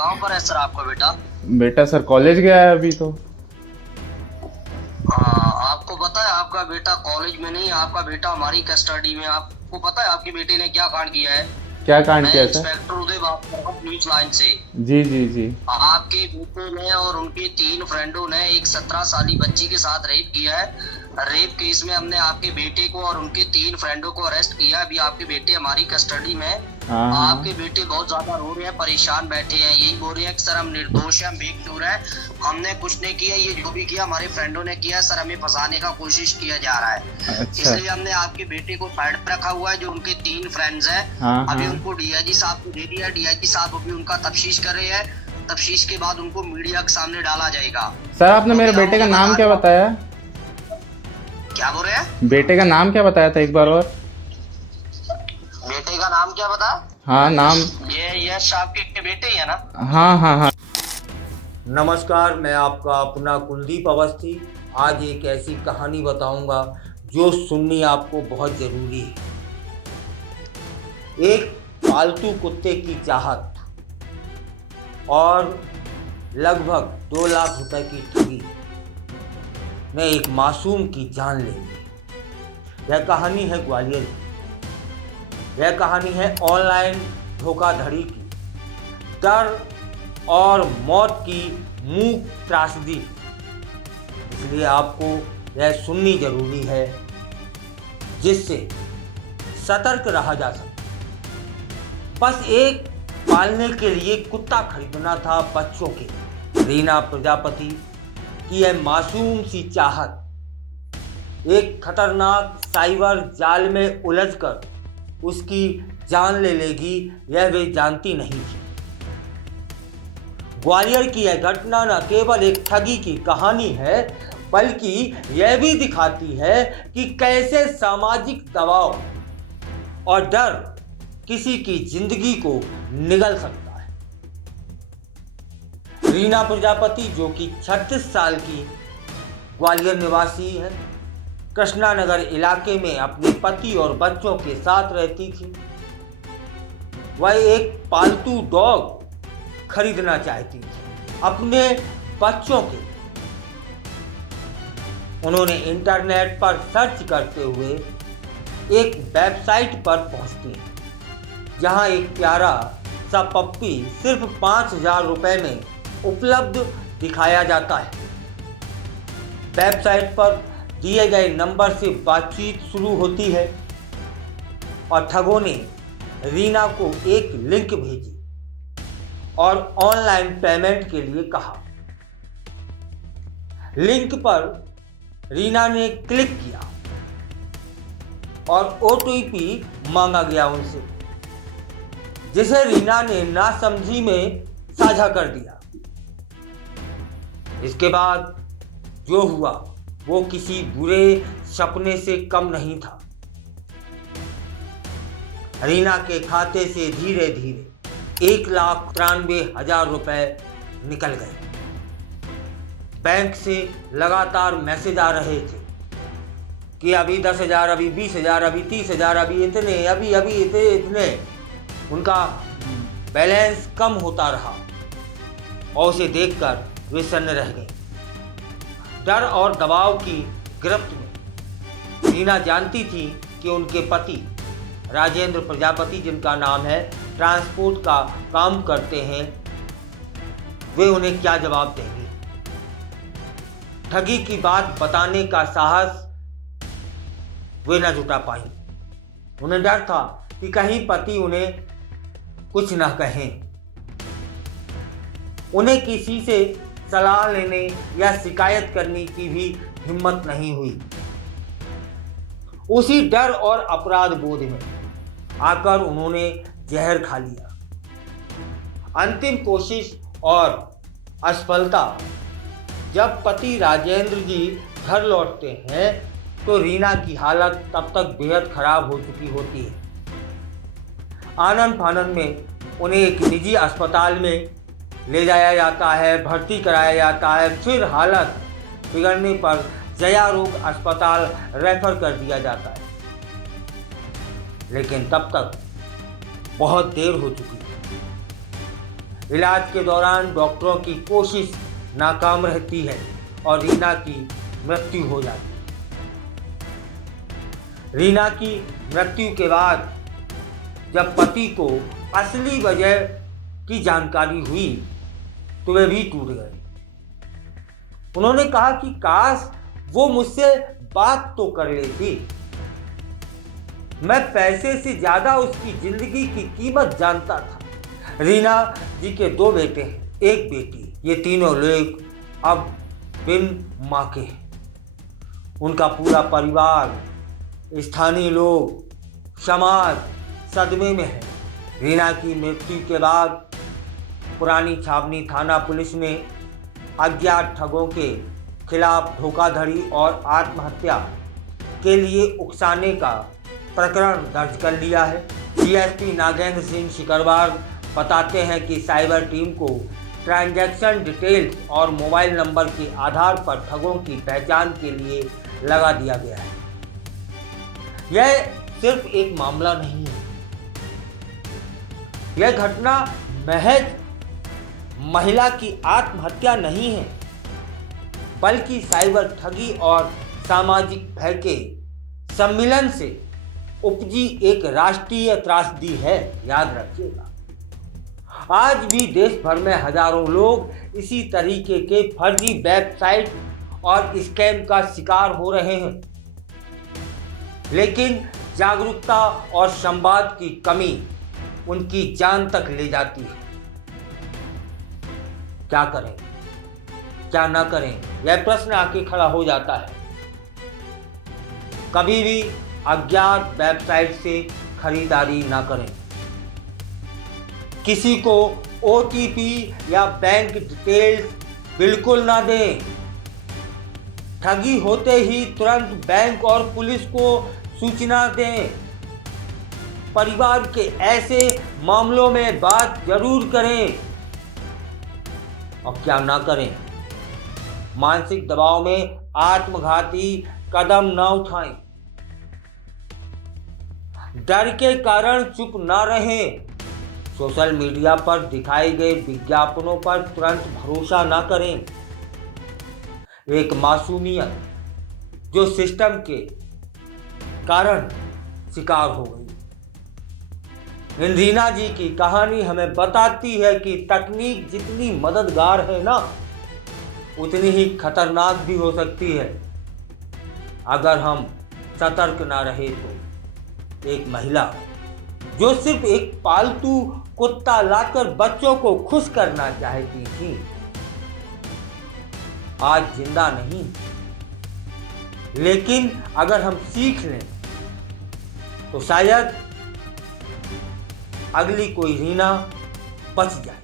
कहाँ पर है सर आपका बेटा? बेटा सर कॉलेज गया है अभी तो। हाँ, आपको पता है आपका बेटा कॉलेज में नहीं, आपका बेटा हमारी कस्टडी में। आपको पता है आपके बेटे ने क्या कांड किया है? क्या कांड मैं किया सर? इंस्पेक्टर उदय बात कर रहा हूँ न्यूज लाइन से। जी जी जी। आपके बेटे ने और उनके 3 फ्रेंडों ने एक 17 साली बच्ची के साथ रेप किया है। रेप केस में हमने आपके बेटे को और उनके 3 फ्रेंडों को अरेस्ट किया। अभी आपके बेटे हमारी कस्टडी में है। हाँ हाँ। आपके बेटे बहुत ज्यादा रो रहे हैं, परेशान बैठे हैं, यही बोल रहे हैं कि सर हम निर्दोष हैं, हम बेकसूर हैं, हमने कुछ नहीं किया, ये जो भी किया हमारे फ्रेंडों ने किया, सर हमें फंसाने का कोशिश किया जा रहा है। अच्छा। इसलिए हमने आपके बेटे को साइड पर रखा हुआ है। जो उनके 3 फ्रेंड्स हैं, हाँ अभी हाँ। उनको डीआईजी साहब को दे दिया। डीआईजी साहब अभी उनका तफ्तीश कर रहे हैं। तफ्तीश के बाद उनको मीडिया के सामने डाला जाएगा। सर आपने मेरे बेटे का नाम क्या बताया? क्या बोल रहे हैं? बेटे का नाम क्या बताया था एक बार और? बेटे का नाम क्या बता? हाँ नाम। ये यश आपके बेटे ही है ना? हाँ हाँ हाँ। नमस्कार, मैं आपका अपना कुलदीप अवस्थी। आज एक ऐसी कहानी बताऊंगा जो सुननी आपको बहुत ज़रूरी है। एक पालतू कुत्ते की चाहत और लगभग 2 लाख रुपए की ठगी ने एक मासूम की जान ले ली। यह कहानी है ग्वालियर की। यह कहानी है ऑनलाइन धोखाधड़ी की, डर और मौत की मूक त्रासदी। इसलिए आपको यह सुननी जरूरी है जिससे सतर्क रहा जा सके। बस एक पालने के लिए कुत्ता खरीदना था बच्चों के। रीना प्रजापति की यह मासूम सी चाहत एक खतरनाक साइबर जाल में उलझकर उसकी जान ले लेगी, यह वे जानती नहीं थी। ग्वालियर की यह घटना न केवल एक ठगी की कहानी है, बल्कि यह भी दिखाती है कि कैसे सामाजिक दबाव और डर किसी की जिंदगी को निगल सकता है। रीना प्रजापति, जो कि 36 साल की ग्वालियर निवासी है, कृष्णा नगर इलाके में अपने पति और बच्चों के साथ रहती थी। वह एक पालतू डॉग खरीदना चाहती थी अपने बच्चों के। उन्होंने इंटरनेट पर सर्च करते हुए एक वेबसाइट पर पहुंचती हैं, जहां एक प्यारा सा पप्पी सिर्फ 5,000 रुपए में उपलब्ध दिखाया जाता है। वेबसाइट पर दिए गए नंबर से बातचीत शुरू होती है और ठगों ने रीना को एक लिंक भेजी और ऑनलाइन पेमेंट के लिए कहा। लिंक पर रीना ने क्लिक किया और ओटीपी मांगा गया उनसे, जिसे रीना ने नासमझी में साझा कर दिया। इसके बाद जो हुआ वो किसी बुरे सपने से कम नहीं था। रीना के खाते से धीरे धीरे 1,93,000 रुपए निकल गए। बैंक से लगातार मैसेज आ रहे थे कि अभी 10,000, अभी 20,000, अभी 30,000, अभी इतने, अभी इतने। उनका बैलेंस कम होता रहा और उसे देखकर वे सन्न रह गए। डर और दबाव की गिरफ्त में रीना जानती थी कि उनके पति राजेंद्र प्रजापति, जिनका नाम है, ट्रांसपोर्ट का काम करते हैं, वे उन्हें क्या जवाब देंगे। ठगी की बात बताने का साहस वे न जुटा पाई। उन्हें डर था कि कहीं पति उन्हें कुछ न कहें। उन्हें किसी से सलाह लेने या शिकायत करने की भी हिम्मत नहीं हुई। उसी डर और अपराध बोध में आकर उन्होंने जहर खा लिया। अंतिम कोशिश और असफलता। जब पति राजेंद्र जी घर लौटते हैं तो रीना की हालत तब तक बेहद खराब हो चुकी होती है। आनन फानन में उन्हें एक निजी अस्पताल में ले जाया जाता है, भर्ती कराया जाता है। फिर हालत बिगड़ने पर जया रोग अस्पताल रेफर कर दिया जाता है, लेकिन तब तक बहुत देर हो चुकी है। इलाज के दौरान डॉक्टरों की कोशिश नाकाम रहती है और रीना की मृत्यु हो जाती है। रीना की मृत्यु के बाद जब पति को असली वजह की जानकारी हुई तो वे भी टूट गए। उन्होंने कहा कि काश वो मुझसे बात तो कर लेती, मैं पैसे से ज्यादा उसकी जिंदगी की कीमत जानता था। रीना जी के 2 बेटे हैं, 1 बेटी। ये तीनों लोग अब बिन मां के हैं। उनका पूरा परिवार, स्थानीय लोग, समाज सदमे में है। रीना की मृत्यु के बाद पुरानी छावनी थाना पुलिस ने अज्ञात ठगों के खिलाफ धोखाधड़ी और आत्महत्या के लिए उकसाने का प्रकरण दर्ज कर लिया है। डीएसपी नागेंद्र सिंह शिकरवार बताते हैं कि साइबर टीम को ट्रांजैक्शन डिटेल्स और मोबाइल नंबर के आधार पर ठगों की पहचान के लिए लगा दिया गया है। यह सिर्फ एक मामला नहीं है, यह घटना महज महिला की आत्महत्या नहीं है, बल्कि साइबर ठगी और सामाजिक भय के सम्मिलन से उपजी एक राष्ट्रीय त्रासदी है। याद रखिएगा, आज भी देश भर में हजारों लोग इसी तरीके के फर्जी वेबसाइट और स्कैम का शिकार हो रहे हैं, लेकिन जागरूकता और संवाद की कमी उनकी जान तक ले जाती है। क्या करें, क्या न करें, यह प्रश्न आके खड़ा हो जाता है। कभी भी अज्ञात वेबसाइट से खरीदारी ना करें। किसी को ओटीपी या बैंक डिटेल्स बिल्कुल ना दें। ठगी होते ही तुरंत बैंक और पुलिस को सूचना दें। परिवार के ऐसे मामलों में बात जरूर करें। और क्या ना करें, मानसिक दबाव में आत्मघाती कदम ना उठाएं। डर के कारण चुप ना रहें। सोशल मीडिया पर दिखाए गए विज्ञापनों पर तुरंत भरोसा ना करें। एक मासूमियत जो सिस्टम के कारण शिकार हो गई। इन रीना जी की कहानी हमें बताती है कि तकनीक जितनी मददगार है ना, उतनी ही खतरनाक भी हो सकती है। अगर हम सतर्क ना रहे तो एक महिला जो सिर्फ एक पालतू कुत्ता लाकर बच्चों को खुश करना चाहती थी, आज जिंदा नहीं। लेकिन अगर हम सीख लें तो शायद अगली कोई रीना बच जाए।